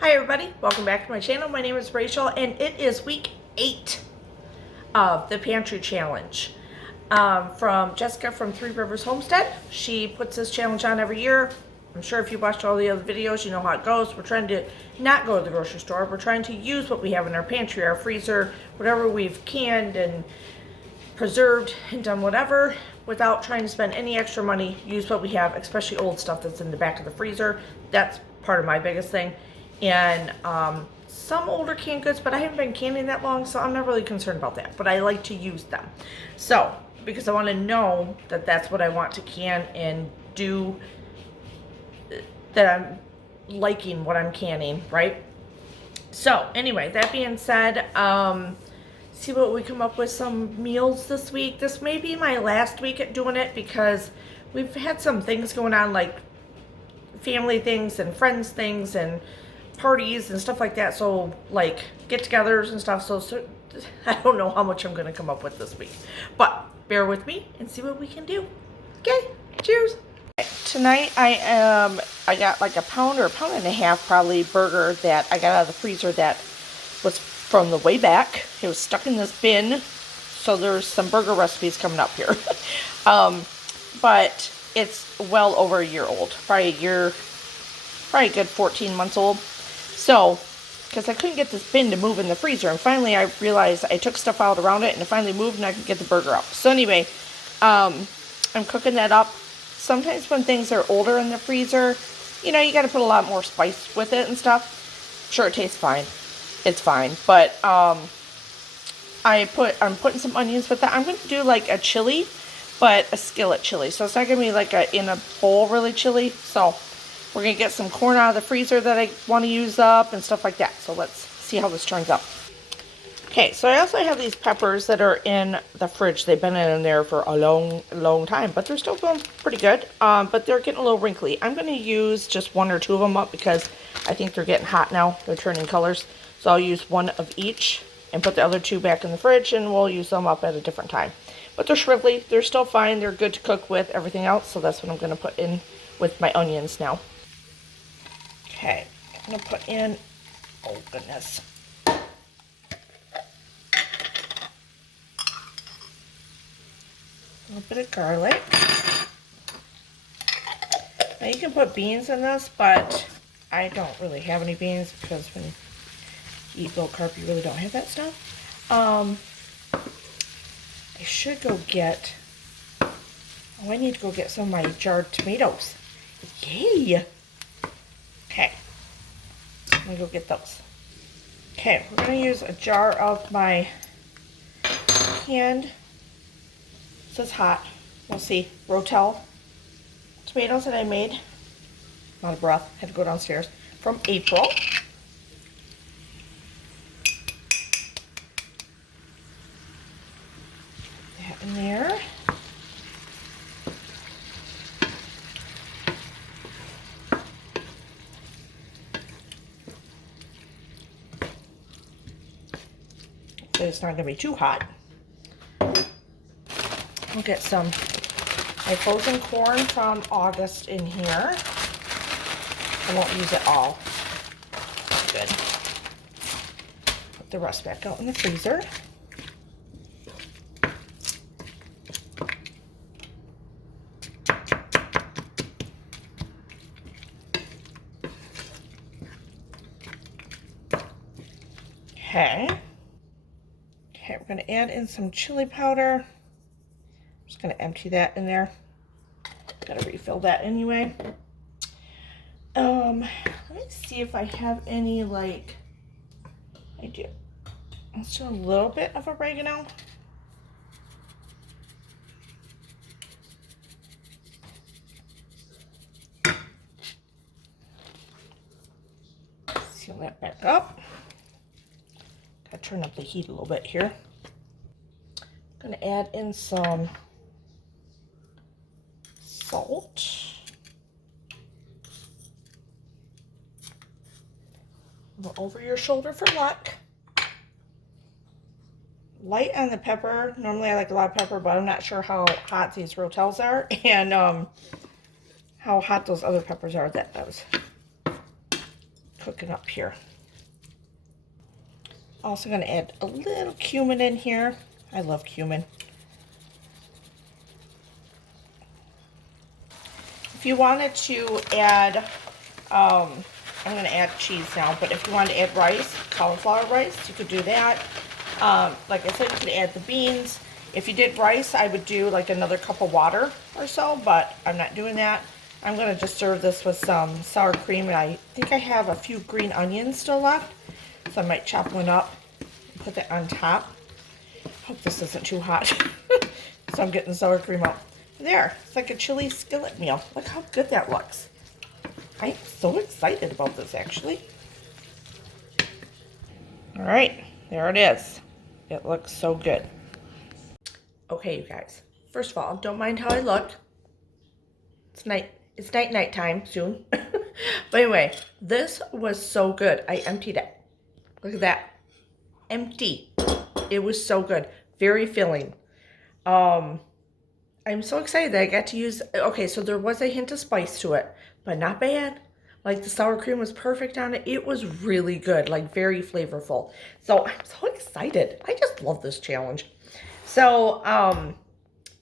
Hi everybody, welcome back to my channel. My name is Rachel and it is week 8 of the Pantry Challenge from Jessica from Three Rivers Homestead. She puts this challenge on every year. I'm sure if you watched all the other videos, you know how it goes. We're trying to not go to the grocery store. We're trying to use what we have in our pantry, our freezer, whatever we've canned and preserved and done whatever without trying to spend any extra money. Use what we have, especially old stuff that's in the back of the freezer. That's part of my biggest thing. And some older canned goods, but I haven't been canning that long, so I'm not really concerned about that. But I like to use them. So, because I want to know that that's what I want to can and do, that I'm liking what I'm canning, right? So, anyway, that being said, see what we come up with some meals this week. This may be my last week at doing it because we've had some things going on, like family things and friends things and parties and stuff like that, so like get-togethers and stuff, so I don't know how much I'm gonna come up with this week, but bear with me and see what we can do. Okay, cheers. Tonight I got like a pound or a pound and a half probably burger that I got out of the freezer that was from the way back. It was stuck in this bin, so there's some burger recipes coming up here. But it's well over a year old, probably a good 14 months old. So, because I couldn't get this bin to move in the freezer, and finally I realized I took stuff out around it, and it finally moved, and I could get the burger up. So anyway, I'm cooking that up. Sometimes when things are older in the freezer, you know, you got to put a lot more spice with it and stuff. Sure, it tastes fine. It's fine. But I'm putting some onions with that. I'm going to do like a chili, but a skillet chili. So it's not going to be like in a bowl really chili. So we're going to get some corn out of the freezer that I want to use up and stuff like that. So let's see how this turns out. Okay, so I also have these peppers that are in the fridge. They've been in there for a long time, but they're still going pretty good. But they're getting a little wrinkly. I'm going to use just 1 or 2 of them up because I think they're getting hot now. They're turning colors. So I'll use 1 of each and put the other 2 back in the fridge, and we'll use them up at a different time. But they're shrivelly. They're still fine. They're good to cook with everything else. So that's what I'm going to put in with my onions now. Okay, I'm going to put in, oh goodness, a little bit of garlic. Now you can put beans in this, but I don't really have any beans because when you eat low carb, you really don't have that stuff. I should go get, I need to go get some of my jarred tomatoes. Yay! Okay, I'm gonna go get those. Okay, we're gonna use a jar of my canned, this is hot, we'll see, Rotel tomatoes that I made, not a breath, had to go downstairs, from April. That in there. It's not going to be too hot. We'll get some my frozen corn from August in here. I won't use it all. Good. Put the rest back out in the freezer. Okay. Okay, we're going to add in some chili powder. I'm just going to empty that in there. Got to refill that anyway. Let me see if I have any, like, I do. Let's do a little bit of oregano. Seal that back up. Gotta turn up the heat a little bit here. I'm gonna add in some salt. Go over your shoulder for luck. Light on the pepper. Normally I like a lot of pepper, but I'm not sure how hot these Rotels are and how hot those other peppers are. That was cooking up here. Also going to add a little cumin in here. I love cumin. If you wanted to add, I'm going to add cheese now, but if you wanted to add rice, cauliflower rice, you could do that. Like I said, you could add the beans. If you did rice, I would do like another cup of water or so, but I'm not doing that. I'm going to just serve this with some sour cream, and I think I have a few green onions still left, so I might chop one up and put that on top. Hope this isn't too hot. So I'm getting the sour cream out. There, it's like a chili skillet meal. Look how good that looks. I'm so excited about this, actually. All right, there it is. It looks so good. Okay, you guys. First of all, don't mind how I look. It's night time soon. But anyway, this was so good. I emptied it. Look at that. Empty. It was so good. Very filling. I'm so excited that I got to use, okay, so there was a hint of spice to it, but not bad. Like, the sour cream was perfect on it. It was really good, like very flavorful. So I'm so excited. I just love this challenge. So, I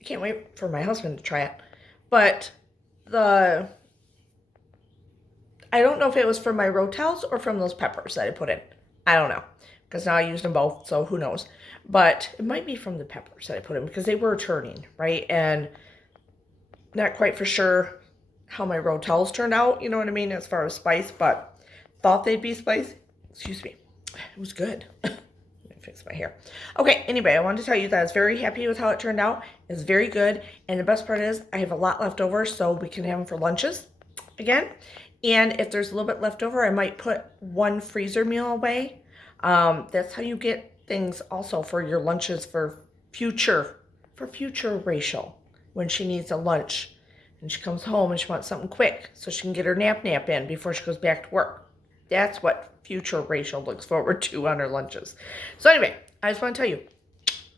can't wait for my husband to try it. But I don't know if it was from my rotels or from those peppers that I put in. I don't know, because now I used them both, so who knows. But it might be from the peppers that I put in, because they were turning, right? And not quite for sure how my rotels turned out, you know what I mean, as far as spice, but thought they'd be spicy. Excuse me. It was good. Let me fix my hair. Okay, anyway, I wanted to tell you that I was very happy with how it turned out. It's very good. And the best part is I have a lot left over, so we can have them for lunches again. And if there's a little bit left over, I might put one freezer meal away. That's how you get things also for your lunches for future Rachel, when she needs a lunch and she comes home and she wants something quick so she can get her nap in before she goes back to work. That's what future Rachel looks forward to on her lunches. So anyway, I just want to tell you,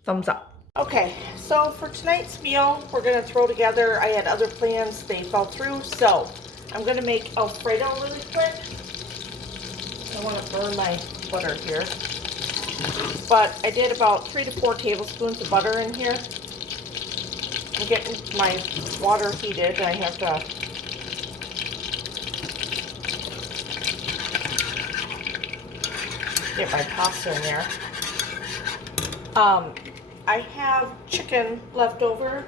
thumbs up. Okay, so for tonight's meal, we're going to throw together, I had other plans, they fell through, so I'm going to make Alfredo really quick. I want to burn my butter here. But I did about 3 to 4 tablespoons of butter in here. I'm getting my water heated, and I have to get my pasta in there. I have chicken left over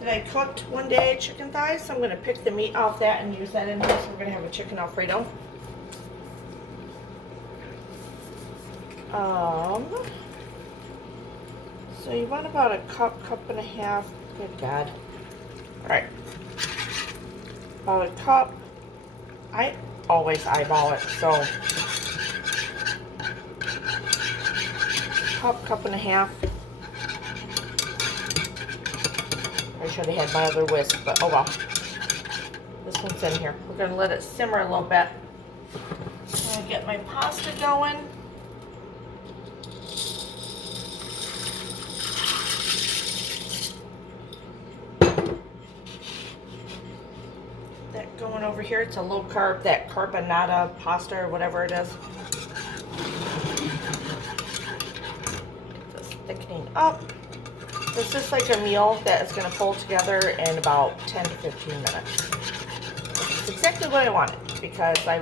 that I cooked one day, chicken thighs, so I'm going to pick the meat off that and use that in here. So we're going to have a chicken Alfredo. So you want about a cup and a half. Good God. All right. About a cup. I always eyeball it, so cup and a half. I should have had my other whisk, but oh well. This one's in here. We're going to let it simmer a little bit. I'm going to get my pasta going. That going over here. It's a low carb, that carbonara pasta or whatever it is. Get this thickening up. This is like a meal that is going to pull together in about 10 to 15 minutes. It's exactly what I wanted, because my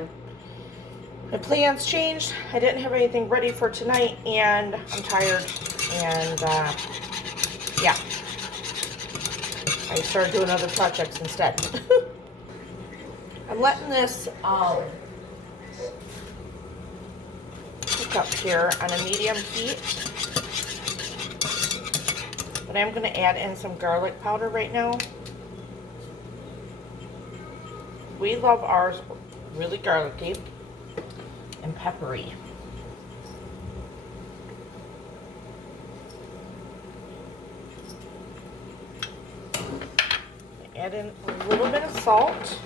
plans changed. I didn't have anything ready for tonight, and I'm tired, and yeah. I started doing other projects instead. I'm letting this cook up here on a medium heat. But I'm going to add in some garlic powder right now. We love ours really garlicky and peppery. Add in a little bit of salt.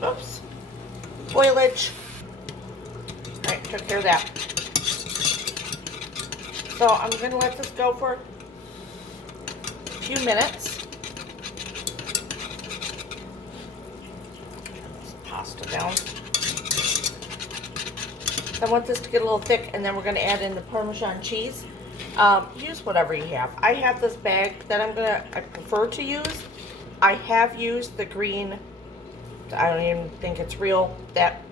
Oops. Spoilage. Alright, took care of that. So I'm going to let this go for a few minutes. This pasta down. I want this to get a little thick, and then we're going to add in the Parmesan cheese. Use whatever you have. I have this bag that I prefer to use. I have used the green, I don't even think it's real, that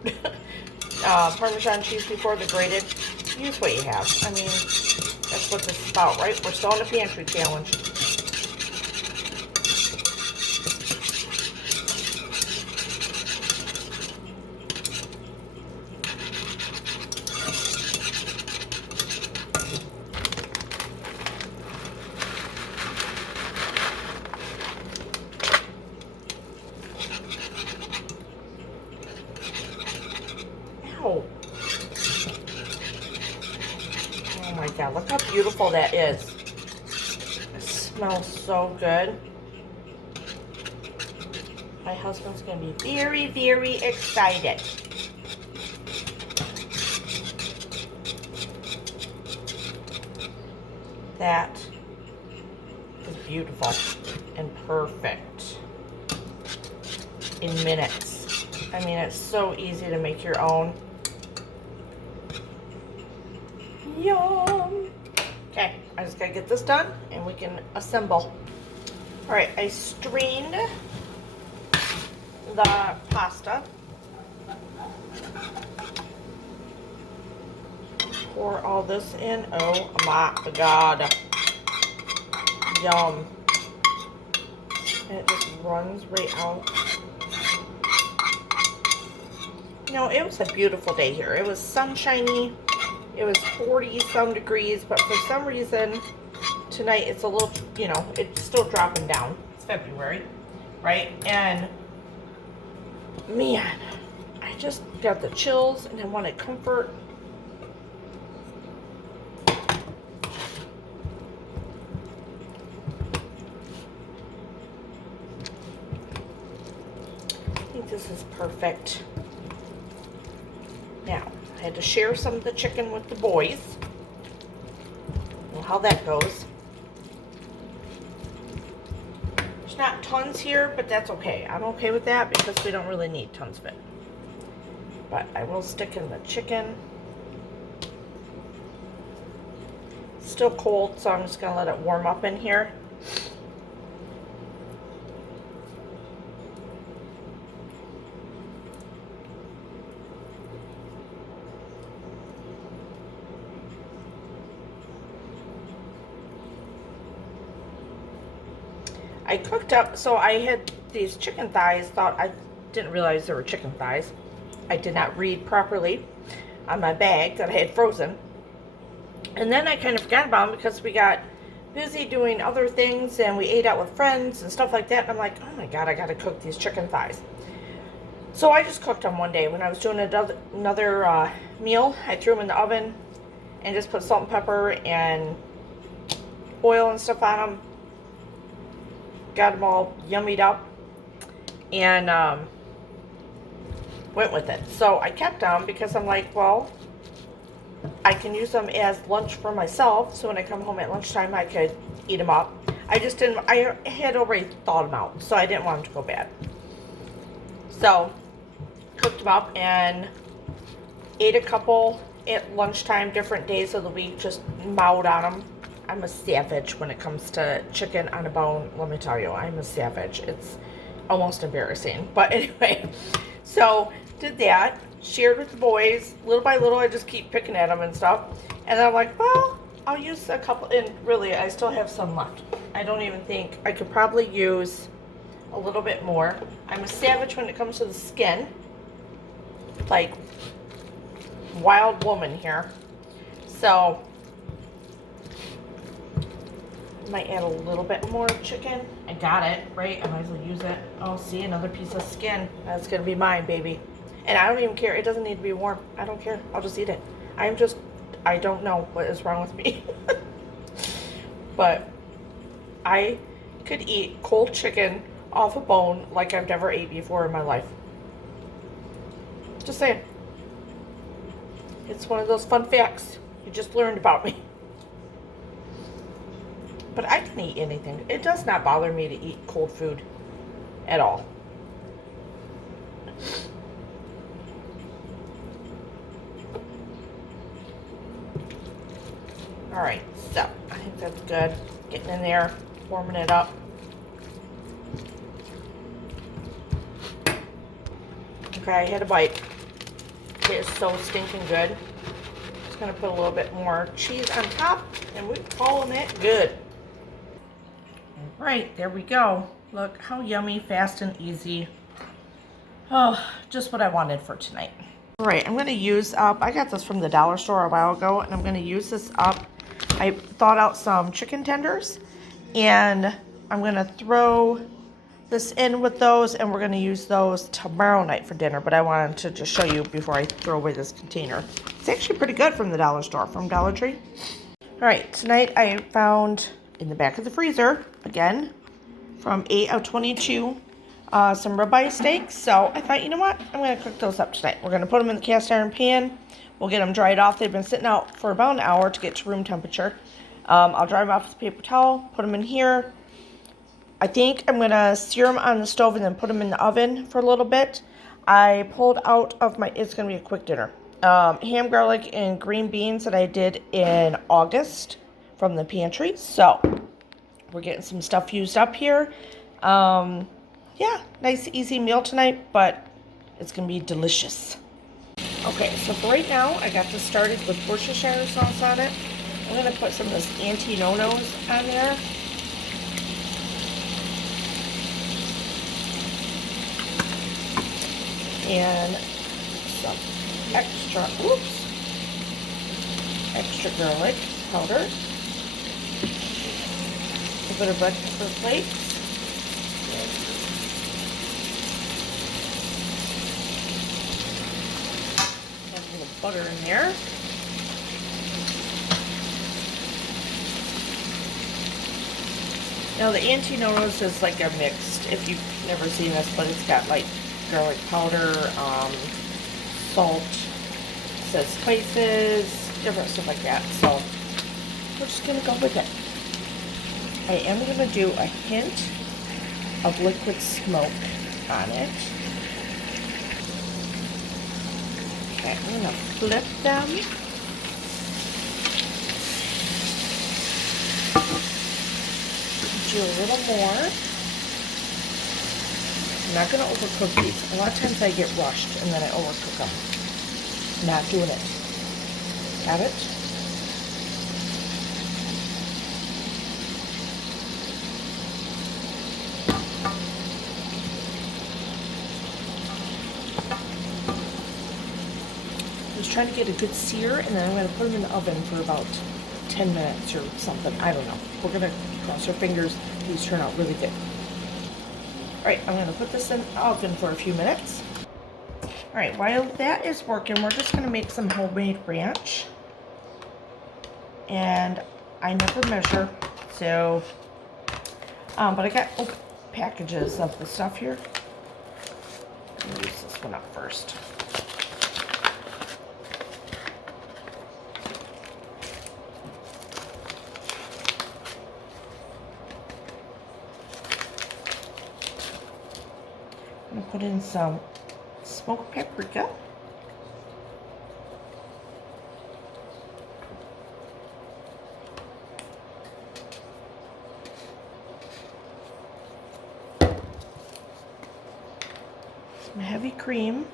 Parmesan cheese before, the grated. Use what you have. I mean, that's what this is about, right? We're still in a pantry challenge. Oh my God, look how beautiful that is. It smells so good. My husband's going to be very, very excited. That is beautiful and perfect in minutes. I mean, it's so easy to make your own. Yum! Okay, I just gotta get this done and we can assemble. Alright, I strained the pasta. Pour all this in. Oh my God. Yum. And it just runs right out. You know, it was a beautiful day here. It was sunshiny. It was 40-some degrees, but for some reason, tonight it's a little, you know, it's still dropping down. It's February, right? And, man, I just got the chills and I wanted comfort. I think this is perfect. Now, I had to share some of the chicken with the boys. Well, how that goes. There's not tons here, but that's okay. I'm okay with that because we don't really need tons of it. But I will stick in the chicken. It's still cold, so I'm just going to let it warm up in here. I cooked up, so I had these chicken thighs, I didn't realize there were chicken thighs. I did not read properly on my bag that I had frozen. And then I kind of forgot about them because we got busy doing other things and we ate out with friends and stuff like that. And I'm like, oh my God, I gotta cook these chicken thighs. So I just cooked them one day when I was doing another meal. I threw them in the oven and just put salt and pepper and oil and stuff on them. Got them all yummied up and went with it. So I kept them because I'm like, well, I can use them as lunch for myself. So when I come home at lunchtime, I could eat them up. I just didn't, I had already thawed them out, so I didn't want them to go bad. So cooked them up and ate a couple at lunchtime, different days of the week, just mowed on them. I'm a savage when it comes to chicken on a bone. Let me tell you, I'm a savage. It's almost embarrassing. But anyway, so did that. Shared with the boys. Little by little, I just keep picking at them and stuff. And then I'm like, well, I'll use a couple. And really, I still have some left. I don't even think I could probably use a little bit more. I'm a savage when it comes to the skin. Like, wild woman here. So might add a little bit more chicken. I got it, right? I might as well use it. Oh, see, another piece of skin. That's gonna be mine, baby. And I don't even care. It doesn't need to be warm. I don't care. I'll just eat it. I don't know what is wrong with me. But I could eat cold chicken off a bone like I've never ate before in my life. Just saying. It's one of those fun facts you just learned about me. but I can eat anything. It does not bother me to eat cold food at all. All right, so I think that's good. Getting in there, warming it up. Okay, I had a bite. It is so stinking good. Just gonna put a little bit more cheese on top, and we're calling it good. All right, there we go. Look how yummy, fast, and easy. Oh, just what I wanted for tonight. All right, I'm gonna use up, I got this from the dollar store a while ago, and I'm gonna use this up. I thawed out some chicken tenders, and I'm gonna throw this in with those, and we're gonna use those tomorrow night for dinner, but I wanted to just show you before I throw away this container. It's actually pretty good from the dollar store, from Dollar Tree. All right, tonight I found in the back of the freezer, again, from 8 of 22, some ribeye steaks. So I thought, you know what? I'm gonna cook those up tonight. We're gonna put them in the cast iron pan. We'll get them dried off. They've been sitting out for about an hour to get to room temperature. I'll dry them off with a paper towel, put them in here. I think I'm gonna sear them on the stove and then put them in the oven for a little bit. I pulled out of my, it's gonna be a quick dinner. Ham, garlic, and green beans that I did in August from the pantry. So we're getting some stuff used up here. Yeah, nice easy meal tonight, but it's gonna be delicious. Okay, so for right now, I got this started with Worcestershire sauce on it. I'm gonna put some of this Auntie No-No's on there. And some extra garlic powder. A bit of red pepper flakes. A little butter in there. Now the Auntie No-No's is like a mixed, if you've never seen this, but it's got like garlic powder, salt, it says spices, different stuff like that. So we're just gonna go with it. I am gonna do a hint of liquid smoke on it. Okay, I'm gonna flip them. Do a little more. I'm not going to overcook these. A lot of times I get rushed and then I overcook them. Not doing it. Got it? I was trying to get a good sear, and then I'm going to put them in the oven for about 10 minutes or something. I don't know. We're going to cross our fingers. These turn out really good. Alright, I'm going to put this in the oven for a few minutes. Alright, while that is working, we're just going to make some homemade ranch. And I never measure, so, but I got packages of the stuff here. I'm going to use this one up first. I'm going to put in some smoked paprika. Some heavy cream.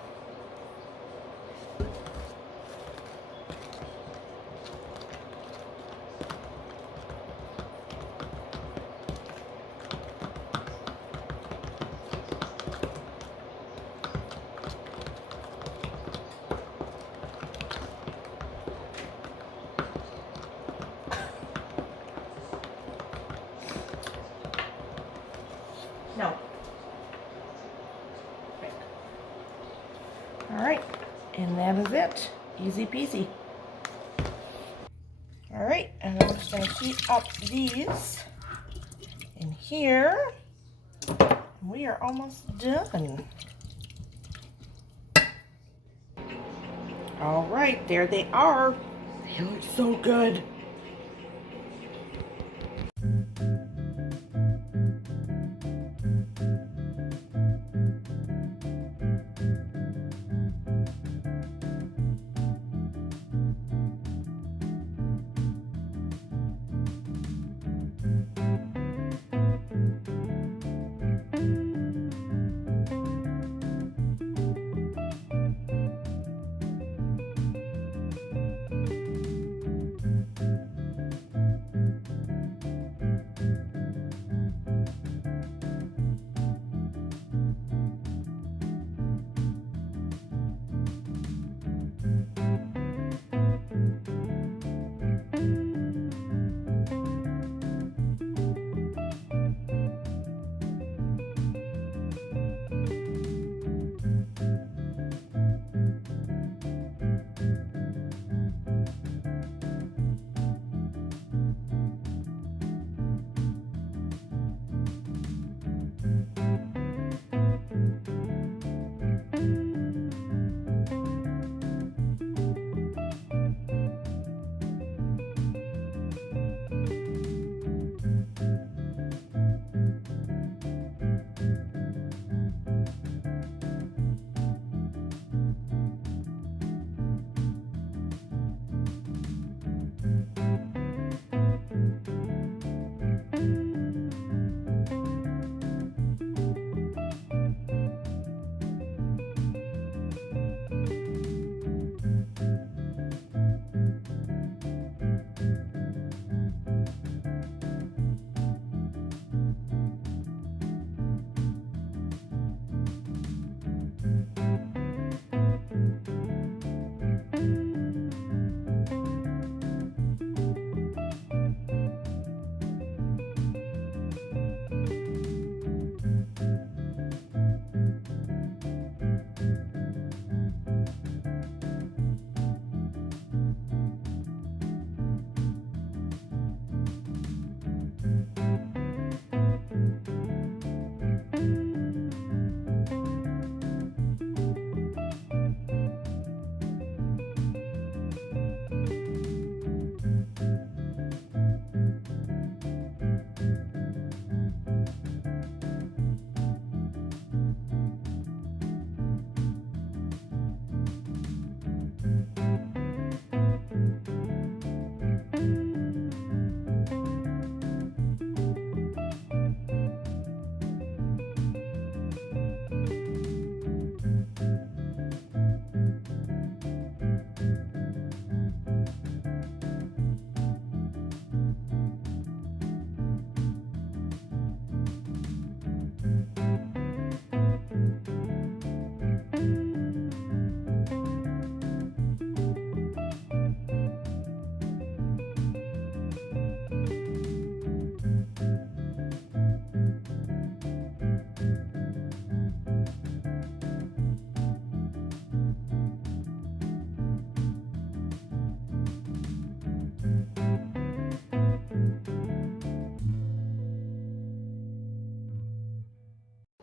No. Okay. All right, and that is it. Easy peasy. All right, and I'm just going to heat up these in here. We are almost done. All right, there they are. They look so good.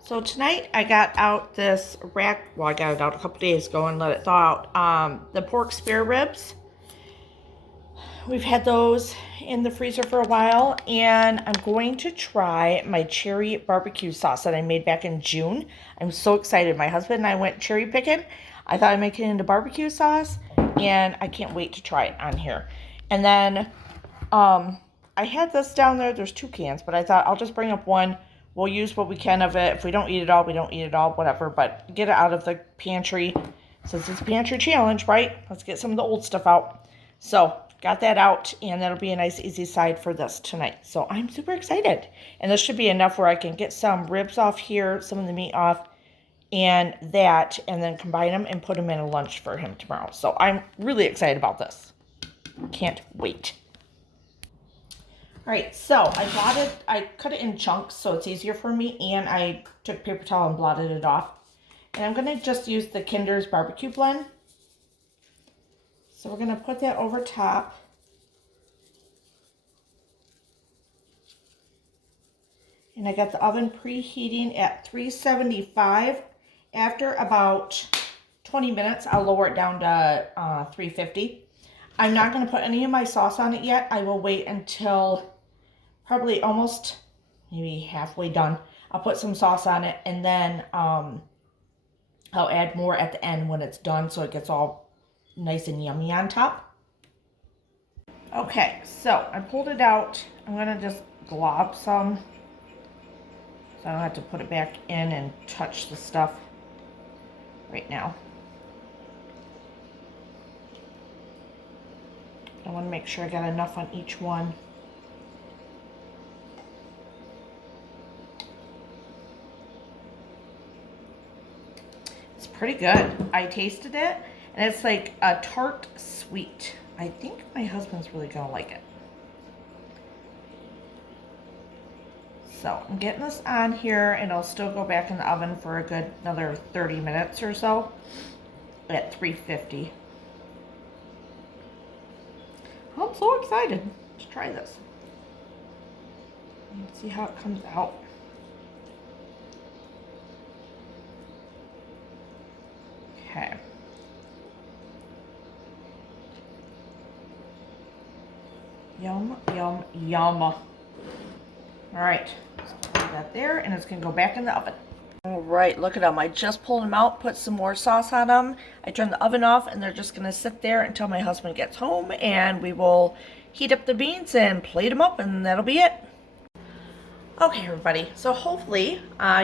So tonight I got out this rack, well, I got it out a couple days ago and let it thaw out. The pork spare ribs. We've had those in the freezer for a while, and I'm going to try my cherry barbecue sauce that I made back in June. I'm so excited. My husband and I went cherry picking. I thought I'd make it into barbecue sauce, and I can't wait to try it on here. And then I had this down there. There's 2 cans, but I thought I'll just bring up one. We'll use what we can of it. If we don't eat it all, we don't eat it all, whatever. But get it out of the pantry. Since it's a pantry challenge, right? Let's get some of the old stuff out. So, got that out, and that'll be a nice, easy side for this tonight. So, I'm super excited. And this should be enough where I can get some ribs off here, some of the meat off, and that, and then combine them and put them in a lunch for him tomorrow. So, I'm really excited about this. Can't wait. All right, so I cut it in chunks so it's easier for me, and I took paper towel and blotted it off. And I'm gonna just use the Kinder's barbecue blend. So we're gonna put that over top. And I got the oven preheating at 375. After about 20 minutes, I'll lower it down to 350. I'm not gonna put any of my sauce on it yet. I will wait until probably almost maybe halfway done. I'll put some sauce on it, and then I'll add more at the end when it's done so it gets all nice and yummy on top. Okay, so I pulled it out. I'm gonna just glob some so I don't have to put it back in and touch the stuff right now. I want to make sure I got enough on each one. It's pretty good. I tasted it, and it's like a tart sweet. I think my husband's really gonna like it. So I'm getting this on here, and it'll still go back in the oven for a good another 30 minutes or so at 350. I'm so excited to try this. Let's see how it comes out. Okay. Yum, yum, yum. All right, so put that there, and it's gonna go back in the oven. All right, look at them. I just pulled them out, put some more sauce on them. I turned the oven off, and they're just gonna sit there until my husband gets home, and we will heat up the beans and plate them up, and that'll be it. Okay, everybody, so hopefully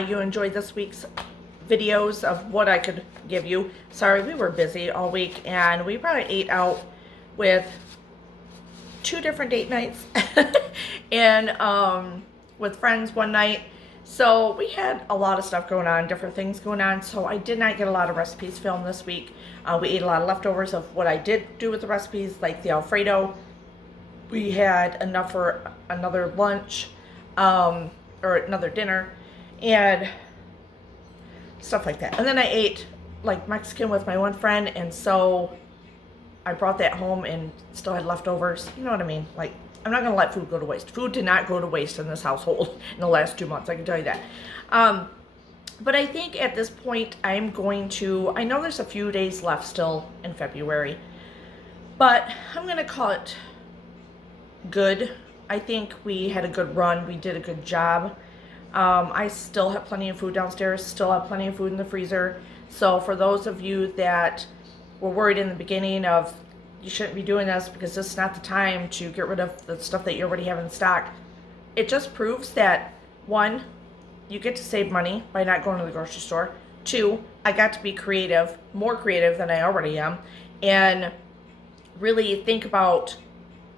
you enjoyed this week's videos of what I could give you. Sorry, we were busy all week, and we probably ate out with 2 different date nights and with friends one night. So we had a lot of stuff going on, different things going on, so I did not get a lot of recipes filmed this week. We ate a lot of leftovers of what I did do with the recipes, like the Alfredo. We had enough for another lunch or another dinner and stuff like that. And then I ate like Mexican with my one friend, and so I brought that home and still had leftovers. You know what I mean? Like, I'm not going to let food go to waste. Food did not go to waste in this household in the last 2 months, I can tell you that. But I think at this point I'm going to, I know there's a few days left still in February, but I'm going to call it good. I think we had a good run. We did a good job. I still have plenty of food downstairs, still have plenty of food in the freezer. So for those of you that were worried in the beginning of you shouldn't be doing this because this is not the time to get rid of the stuff that you already have in stock, it just proves that, 1, you get to save money by not going to the grocery store. 2, I got to be creative, more creative than I already am, and really think about,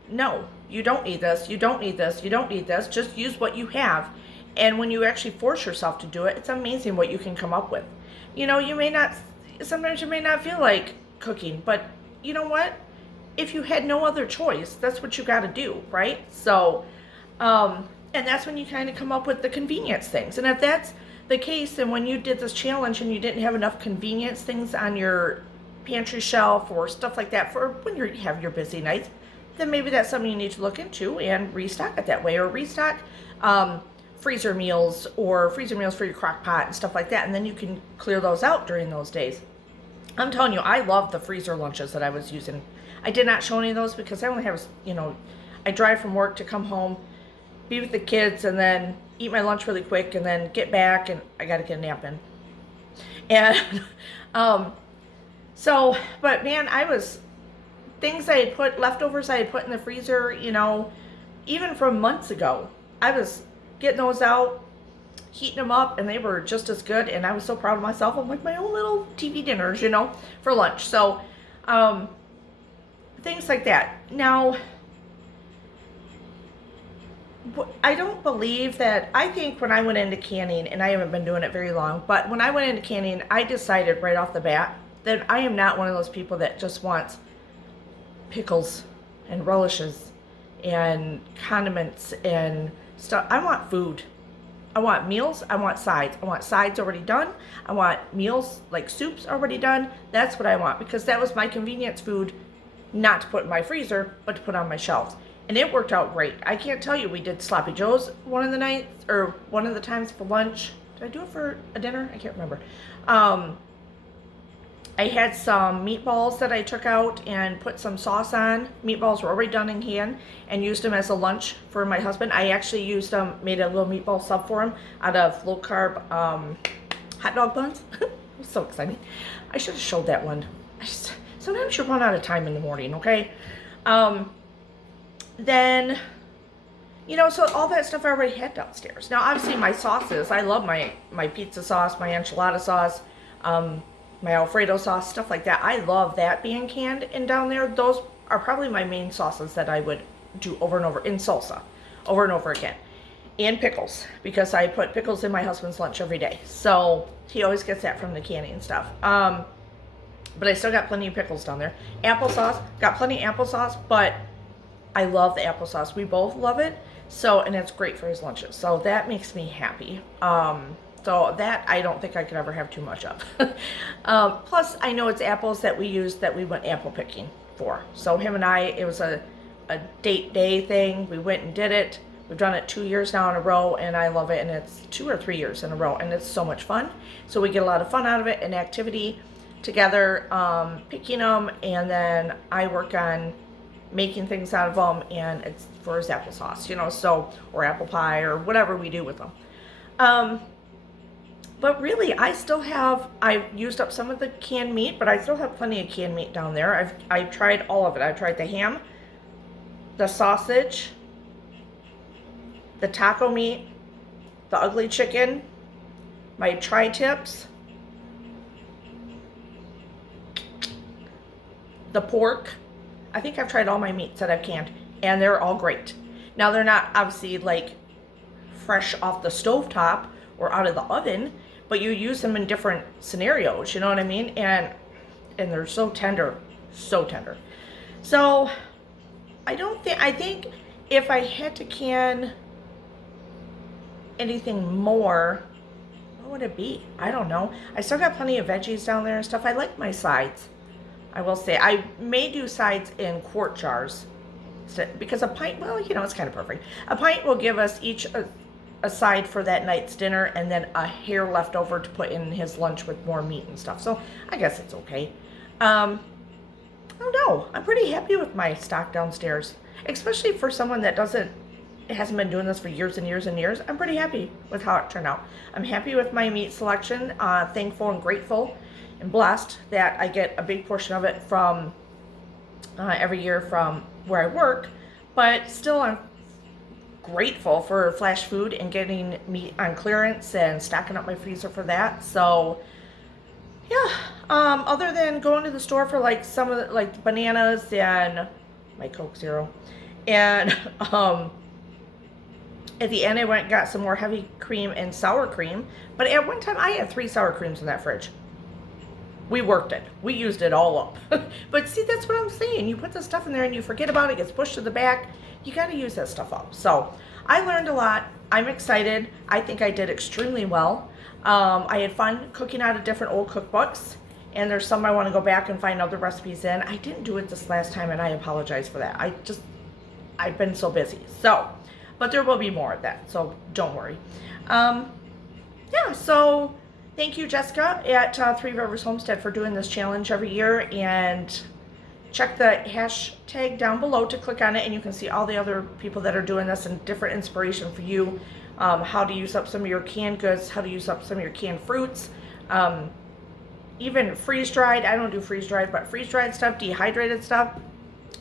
no, you don't need this, you don't need this, you don't need this, just use what you have. And when you actually force yourself to do it, it's amazing what you can come up with. You know, you may not, sometimes you may not feel like cooking, but you know what? If you had no other choice, that's what you got to do, right? So, and that's when you kind of come up with the convenience things. And if that's the case, then when you did this challenge and you didn't have enough convenience things on your pantry shelf or stuff like that for when you have your busy nights, then maybe that's something you need to look into and restock it that way, or restock freezer meals or freezer meals for your crock pot and stuff like that. And then you can clear those out during those days. I'm telling you, I love the freezer lunches that I was using. I did not show any of those because I only have, I drive from work to come home, be with the kids, and then eat my lunch really quick, and then get back, and I got to get a nap in. And, but man, things I had put, leftovers I had put in the freezer, even from months ago, I was getting those out, heating them up, and they were just as good, and I was so proud of myself. I'm like my own little TV dinners, for lunch. So, things like that. Now, I don't believe that, I think when I went into canning, and I haven't been doing it very long, but when I went into canning, I decided right off the bat that I am not one of those people that just wants pickles and relishes and condiments and stuff. I want food. I want meals. I want sides. I want sides already done. I want meals like soups already done. That's what I want, because that was my convenience food, not to put in my freezer, but to put on my shelves. And it worked out great. I can't tell you, we did Sloppy Joe's one of the nights, or one of the times for lunch. Did I do it for a dinner? I can't remember. I had some meatballs that I took out and put some sauce on. Meatballs were already done in hand, and used them as a lunch for my husband. I actually used them, made a little meatball sub for him out of low carb hot dog buns. It was so exciting. I should have showed that one. Sometimes you run out of time in the morning, okay? Then, so all that stuff I already had downstairs. Now, obviously, my sauces, I love my pizza sauce, my enchilada sauce, my Alfredo sauce, stuff like that. I love that being canned and down there. Those are probably my main sauces that I would do over and over in salsa, over and over again. And pickles, because I put pickles in my husband's lunch every day. So he always gets that from the canning and stuff. But I still got plenty of pickles down there. Applesauce, got plenty of applesauce, but I love the applesauce. We both love it. So, and it's great for his lunches. So that makes me happy. So that I don't think I could ever have too much of. Plus, I know it's apples that we used that we went apple picking for. So him and I, it was a date day thing. We went and did it. We've done it 2 years now in a row, and I love it. And it's 2 or 3 years in a row, and it's so much fun. So we get a lot of fun out of it and activity together, picking them, and then I work on making things out of them, and it's for his applesauce, so, or apple pie or whatever we do with them. But really, I used up some of the canned meat, but I still have plenty of canned meat down there. I've tried all of it. I've tried the ham, the sausage, the taco meat, the ugly chicken, my tri-tips, the pork. I think I've tried all my meats that I've canned, and they're all great. Now, they're not obviously like fresh off the stovetop or out of the oven, but you use them in different scenarios, you know what I mean? And they're so tender, so tender. So I think if I had to can anything more, what would it be? I don't know. I still got plenty of veggies down there and stuff. I like my sides. I will say, I may do sides in quart jars, because a pint, well, it's kind of perfect. A pint will give us each a side for that night's dinner, and then a hair left over to put in his lunch with more meat and stuff. So I guess it's okay. I don't know. I'm pretty happy with my stock downstairs, especially for someone that hasn't been doing this for years and years and years. I'm pretty happy with how it turned out. I'm happy with my meat selection, thankful and grateful and blessed that I get a big portion of it from every year from where I work, but still I'm grateful for Flash Food and getting meat on clearance and stacking up my freezer for that. So yeah, other than going to the store for like some of the like bananas and my Coke Zero, and at the end I went and got some more heavy cream and sour cream, but at one time I had 3 sour creams in that fridge. We worked it. We used it all up. But see, that's what I'm saying. You put the stuff in there and you forget about it. It gets pushed to the back. You got to use that stuff up. So I learned a lot. I'm excited. I think I did extremely well. I had fun cooking out of different old cookbooks. And there's some I want to go back and find other recipes in. I didn't do it this last time, and I apologize for that. I've been so busy. So but there will be more of that, so don't worry. Yeah, so thank you, Jessica, at Three Rivers Homestead for doing this challenge every year, and check the hashtag down below to click on it, and you can see all the other people that are doing this and different inspiration for you, how to use up some of your canned goods, how to use up some of your canned fruits, even freeze-dried. I don't do freeze-dried, but freeze-dried stuff, dehydrated stuff,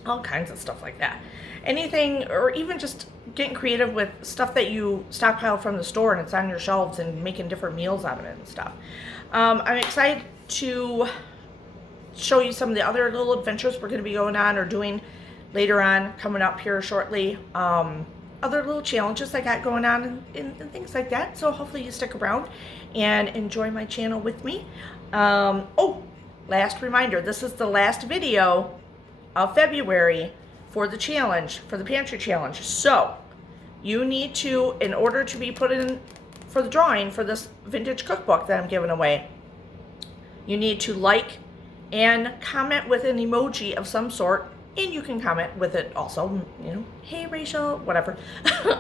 all kinds of stuff like that. Anything, or even just getting creative with stuff that you stockpile from the store and it's on your shelves, and making different meals out of it and stuff. I'm excited to show you some of the other little adventures we're going to be going on or doing later on, coming up here shortly. Other little challenges I got going on and things like that. So hopefully you stick around and enjoy my channel with me. Oh, last reminder, this is the last video of February for the challenge, for the Pantry challenge. So you need to, in order to be put in for the drawing for this vintage cookbook that I'm giving away, you need to like and comment with an emoji of some sort, and you can comment with it also, you know, hey Rachel, whatever,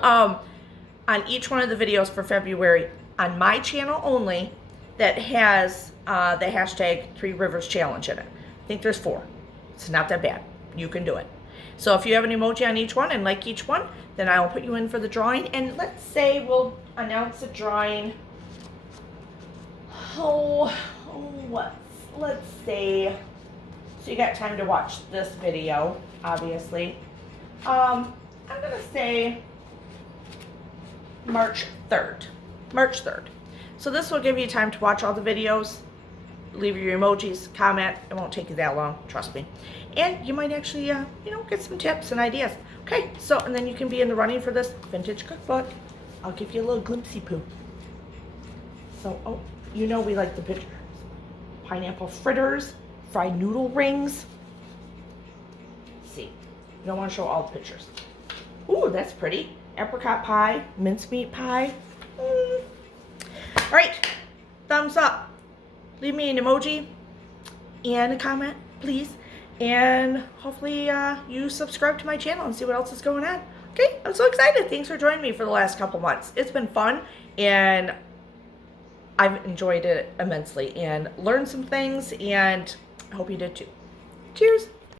on each one of the videos for February on my channel only that has the hashtag 3 Rivers Challenge in it. I think there's 4. It's not that bad. You can do it. So if you have an emoji on each one and like each one, then I will put you in for the drawing. And let's say we'll announce the drawing. Let's say, so you got time to watch this video, obviously. I'm gonna say March 3rd. March 3rd. So this will give you time to watch all the videos, leave your emojis, comment. It won't take you that long, trust me. And you might actually, you know, get some tips and ideas. Okay, so, and then you can be in the running for this vintage cookbook. I'll give you a little glimpsey poo. So, oh, you know we like the pictures. Pineapple fritters, fried noodle rings. Let's see, you don't want to show all the pictures. Ooh, that's pretty. Apricot pie, mincemeat pie. All right, thumbs up. Leave me an emoji and a comment, please. And hopefully you subscribe to my channel and see what else is going on. Okay, I'm so excited. Thanks for joining me for the last couple months. It's been fun, and I've enjoyed it immensely and learned some things, and I hope you did too. Cheers.